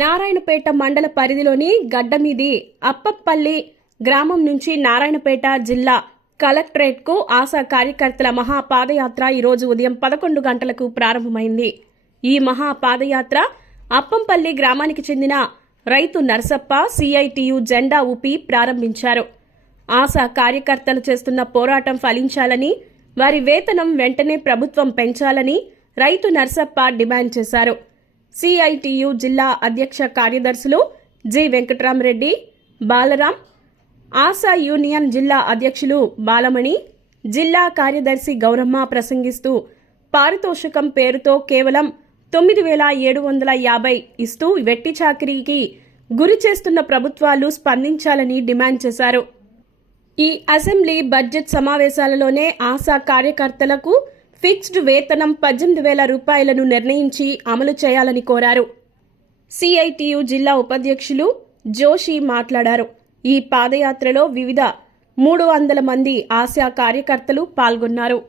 నారాయణపేట మండల పరిధిలోని గడ్డమీది అప్పప్పల్లి గ్రామం నుంచి నారాయణపేట జిల్లా కలెక్టరేట్కు ఆశా కార్యకర్తల మహా పాదయాత్ర ఈరోజు ఉదయం పదకొండు గంటలకు ప్రారంభమైంది. ఈ మహా పాదయాత్ర అప్పంపల్లి గ్రామానికి చెందిన రైతు నర్సప్ప సిఐటియు జెండా ఊపి ప్రారంభించారు. ఆశా కార్యకర్తలు చేస్తున్న పోరాటం ఫలించాలని వారి వేతనం వెంటనే ప్రభుత్వం పెంచాలని రైతు నర్సప్ప డిమాండ్ చేశారు. సిఐటియు జిల్లా అధ్యక్ష కార్యదర్శులు జి వెంకట్రామరెడ్డి బాలరాం ఆశా యూనియన్ జిల్లా అధ్యక్షులు బాలమణి జిల్లా కార్యదర్శి గౌరమ్మ ప్రసంగిస్తూ పారితోషికం పేరుతో కేవలం తొమ్మిది వేల ఏడు వందల యాభై ఇస్తూ వెట్టి చాకరీకి గురి చేస్తున్న ప్రభుత్వాలు స్పందించాలని డిమాండ్ చేశారు. ఈ అసెంబ్లీ బడ్జెట్ సమావేశాలలోనే ఆశా కార్యకర్తలకు ఫిక్స్డ్ వేతనం పద్దెనిమిది వేల రూపాయలను నిర్ణయించి అమలు చేయాలని కోరారు. సిఐటియు జిల్లా ఉపాధ్యక్షులు జోషి మాట్లాడారు. ఈ పాదయాత్రలో వివిధ మూడు వందల మంది ఆశా కార్యకర్తలు పాల్గొన్నారు.